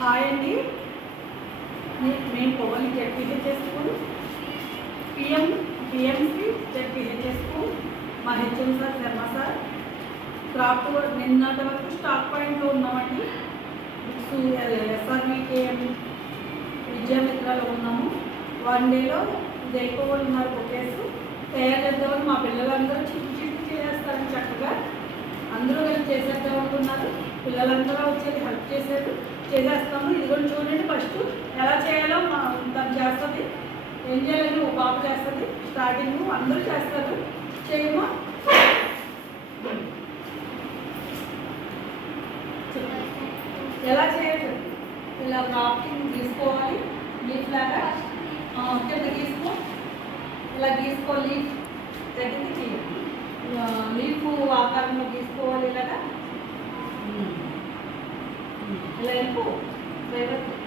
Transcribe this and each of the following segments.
Hi అండి. మేము Pogali ZPHS school, PMC ZPHS school. మా HM sir Sharma sir craft work నిన్నటి వరకు స్టాక్ పాయింట్లో ఉన్నామండి. బుక్స్ ఎస్ఆర్వికేఎం విద్యామిత్రాలో ఉన్నాము. 1 డేలో ఇది అయిపోవాలి ఉన్నారు. బుకేస్ తయారు చేద్దామని మా పిల్లలందరూ చిట్టి చేసేస్తారని చక్కగా అందరూ కలిసి చేసేద్దాం అనుకున్నారు. పిల్లలందరూ వచ్చేది హెల్ప్ చేసేస్తాము. ఇది కూడా చూడండి, ఫస్ట్ ఎలా చేయాలో తను చేస్తుంది, ఏం చేయాలని ఒక బాబు చేస్తుంది. స్టార్టింగ్ అందరూ చేస్తారు. చేయమా ఎలా చేయాలి? ఇలా క్రాఫ్టింగ్ తీసుకోవాలి. లీఫ్ లాగా కింద గీసుకో, ఇలా గీసుకో. లీఫ్ దగ్గరికి లీఫ్ ఆకారంలో గీసుకోవాలి. ఇలాగా ఇలా వెళ్ళిపో. Very good.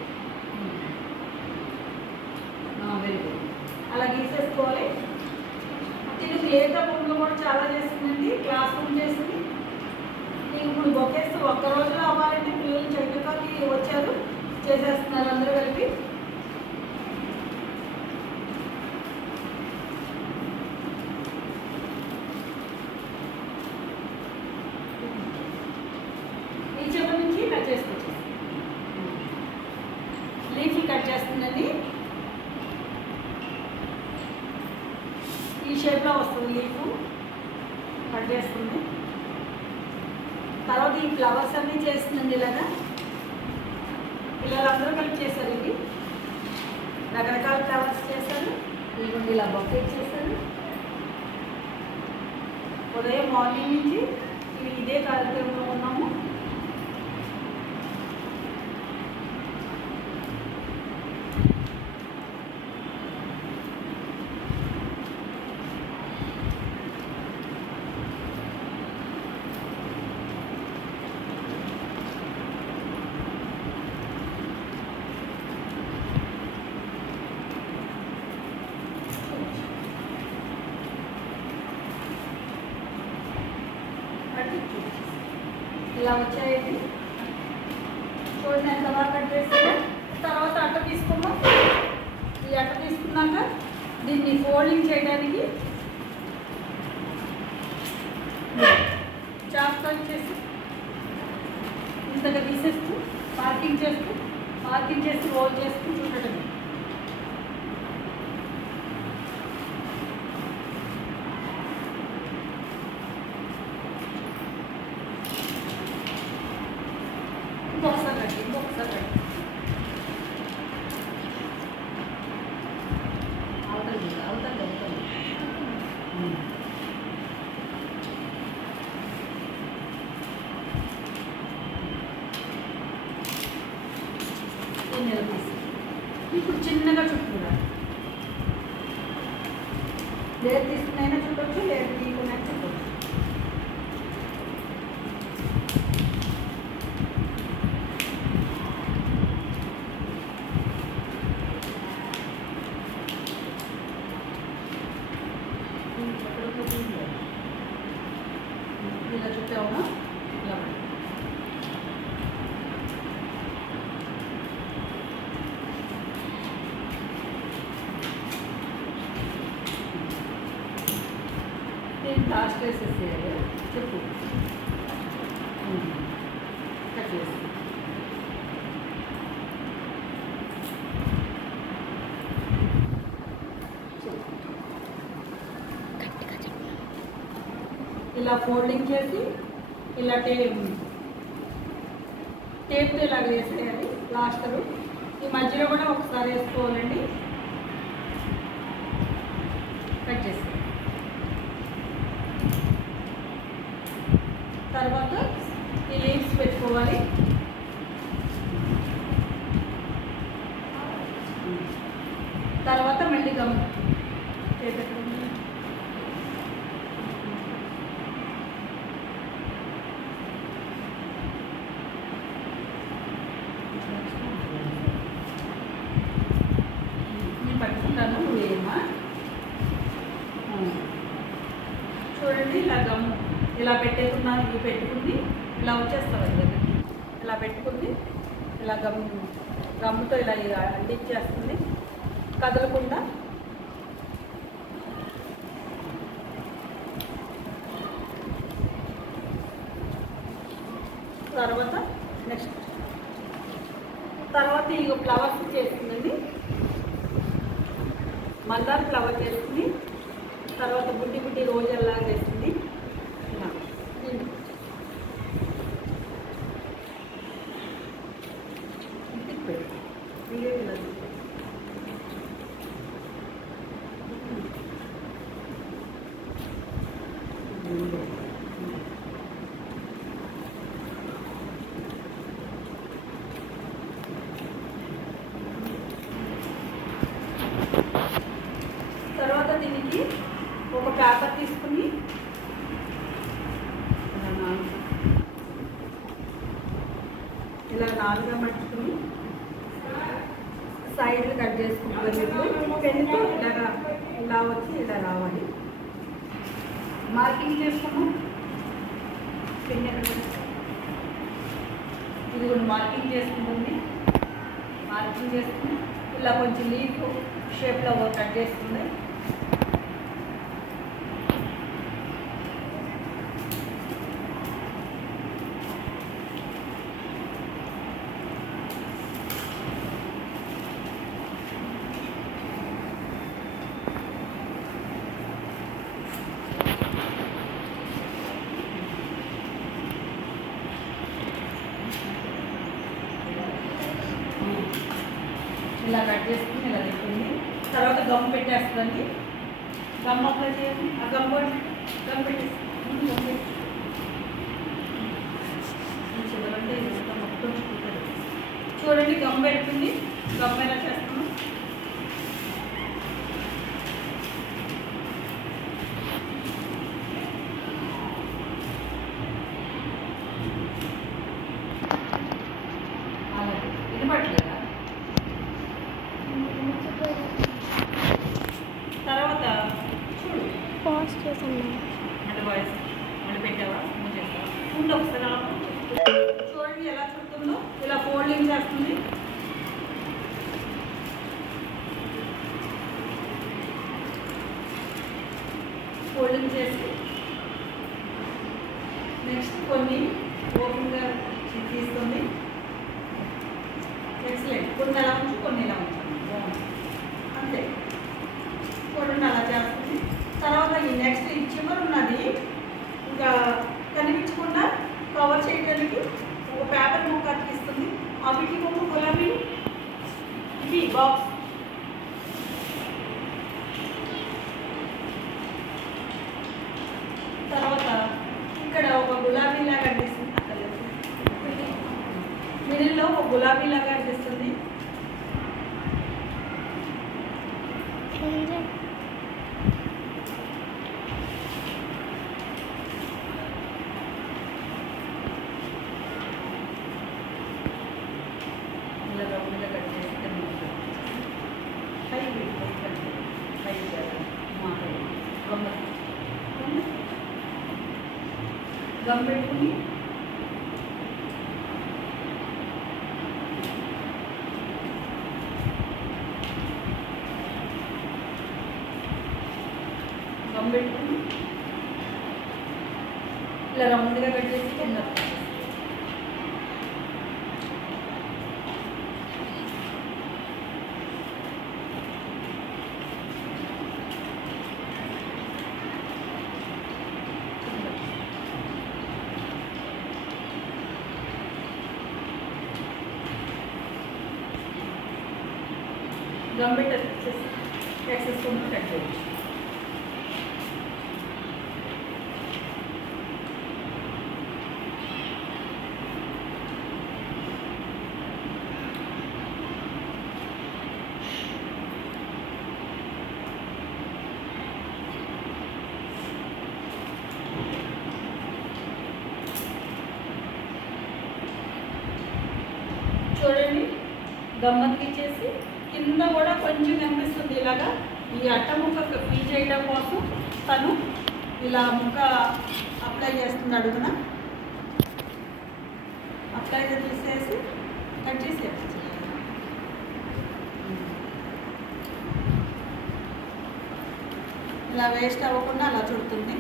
అలా గీసేసుకోవాలి. తిను ఏదో రూమ్లో కూడా చాలా చేసిందండి. క్లాస్ రూమ్ చేసింది. నేను ఇప్పుడు బొకేస్ ఒక్క రోజులో అవ్వాలంటే పిల్లలు చక్కకి వచ్చారు, చేసేస్తున్నారు అందరూ కలిపి. ఈ చివరి నుంచి కట్ చేసుకొచ్చేసి లీఫ్ కట్ చేస్తుందండి. ఈ షేప్లో వస్తుంది. లీఫ్ కట్ చేస్తుంది. తర్వాత ఈ ఫ్లవర్స్ అన్నీ చేస్తుందండి. ఇలాగా పిల్లలందరూ కలిపి చేశారు. ఇవి రకరకాల ఫ్లవర్స్ చేశారు. ఇదిగోండి ఇలా బొకే చేశారు. ఉదయం మార్నింగ్ నుంచి ఇదే కార్యక్రమంలో ఉన్నాము. ఇలా వచ్చాయండి. చూడండి ఎంత బాగా కట్ చేస్తాము. తర్వాత అట్ట తీసుకున్నాం. ఈ అట్ట తీసుకున్నాక దీన్ని ఫోల్డింగ్ చేయడానికి చాక్ చేసి ఇంతగా తీసేస్తూ మార్కింగ్ చేస్తూ రోల్ చేస్తూ చూడటం. ఇంకొకసారి అవుతుంది. నిలబీసి ఇప్పుడు చిన్నగా చుట్టుకున్నాను. లేరు తీసుకున్నైనా చుట్టవచ్చు, లేరు తీయకుండా చుట్టవచ్చు. ఇలా చుట్టాము. ఇలా లాస్ట్ వేసేసేయాలి. చెప్పు కట్ చేసి ఇలా ఫోల్డింగ్ చేసి ఇలా టేప్తో ఇలా వేసేయాలి. ప్లాస్టరు ఈ మధ్యలో కూడా ఒకసారి వేసుకోవాలండి. కట్ చేసి తర్వాత ఈ లీవ్స్ పెట్టుకోవాలి. తర్వాత మళ్ళీ గమ్ నేను పట్టుకుంటాను. నువ్వేమా చూడండి. ఇలా గమ్ ఇలా పెట్టేసుకున్నాను. ఇవి పెట్టుకుంది ఇలా వచ్చేస్తావు. ఇలా పెట్టుకుంది ఇలా గమ్ముతో ఇలా అంటించేస్తుంది కదలకుండా. తర్వాత ఈ ఫ్లవర్స్ చేస్తుందండి. మందార ఫ్లవర్ చేస్తుంది, తర్వాత బుడ్డి బుడ్డి రోజల్లాగా చేస్తుంది. తర్వాత దీనికి ఒక పేపర్ తీసుకుని ఇలా నాలుగుగా మట్టుకుని సైడ్లు కట్ చేసుకుంటున్నాను. పెన్నుతో ఇలా వచ్చి ఇలా రావాలి. మార్కింగ్ చేసుకున్నాం. పెన్ ఇది కూడా మార్కింగ్ చేసుకుంటుంది. మార్కింగ్ చేసుకుని ఇలా కొంచెం లీఫ్ షేప్లో కట్ చేస్తుంది. ఇలా కట్ చేసుకుని ఇలా తిప్పింది. తర్వాత గమ్ పెట్టేస్తుందండి. గమ్ అప్లై చేయండి. ఆ గమ్ పెట్టేసి చివరంటే మొత్తం చూడండి. గమ్ పెడుతుంది. గమ్ ఎలా చేస్తాము. అలాగే వినపట్లేదా? తర్వాత చూడు పాజ్ చేసాను. అంటే వాయిస్ అంటే పెట్టావా చేస్తావా ఉండి ఒకసారి చూడండి ఎలా చుడుతుందో. ఇలా ఫోల్డింగ్ చేస్తుంది. ఫోల్డింగ్ చేసి నెక్స్ట్ కొన్ని ఓపెన్గా తీస్తుంది. ఎక్సలెంట్. కొన్ని ఎలా ఉంచు, కొన్ని ఎలా ఉంచాను అంతే. చూడండి అలా చేస్తుంది. తర్వాత ఈ నెక్స్ట్ ఈ చివరి ఉన్నది ఇంకా కనిపించకుండా కవర్ చేయడానికి ఒక పేపర్ ముక్క అతికిస్తుంది. ఆ పిటి ముక్క గులాబీ ఇది బాక్స్. తర్వాత ఇక్కడ ఒక గులాబీ లాగా అనిపిస్తుంది. మిడిల్లో ఒక గులాబీ లాగా అనిపిస్తుంది. గమ్ పెట్టుకుని ఇలా రౌండ్గా పెట్టేసి కింద గమ్ పెట్టి ఎక్సెస్ కట్ చేయొచ్చు. చూడండి గమ్మత్తి చేసి కింద కూడా కొంచెం కనిపిస్తుంది. ఇలాగా ఈ అట్ట ముక్క ఫీల్ చేయడం కోసం తను ఇలా ముక్క అప్లై చేస్తుంది. అడుగున అప్లై తీసేసి కట్ చేసి ఇలా వేస్ట్ అవ్వకుండా అలా చుడుతుంది.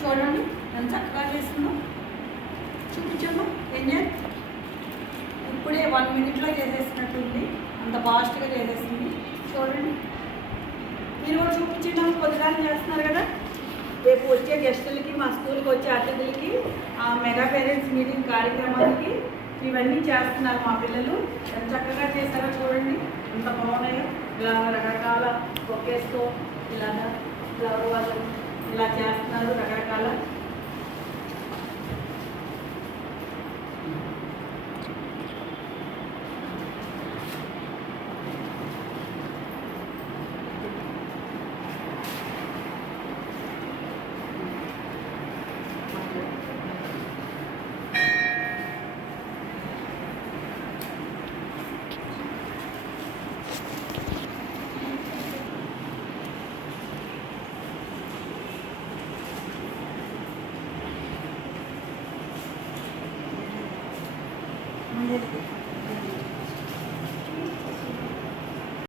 చూడండి ఎంత చక్కగా చేస్తుందో. చూపించమ్మా ఏం చేయాలి. ఇప్పుడే 1 minute చేసేసినట్టుంది, అంత ఫాస్ట్గా చేసేసింది. చూడండి మీరు కూడా చూపించడం కొద్దిగానే చేస్తున్నారు కదా. రేపు వచ్చే గెస్టులకి, మా స్కూల్కి వచ్చే అతిథులకి, ఆ మెగా పేరెంట్స్ మీటింగ్ కార్యక్రమానికి ఇవన్నీ చేస్తున్నారు మా పిల్లలు. ఎంత చక్కగా చేశారో చూడండి, ఎంత బాగున్నాయో. ఇలా రకరకాల బొకేస్తో ఇలాగా ఫ్లవర్ వాళ్ళు ఇలా చేస్తున్నారు రకరకాల. Gracias.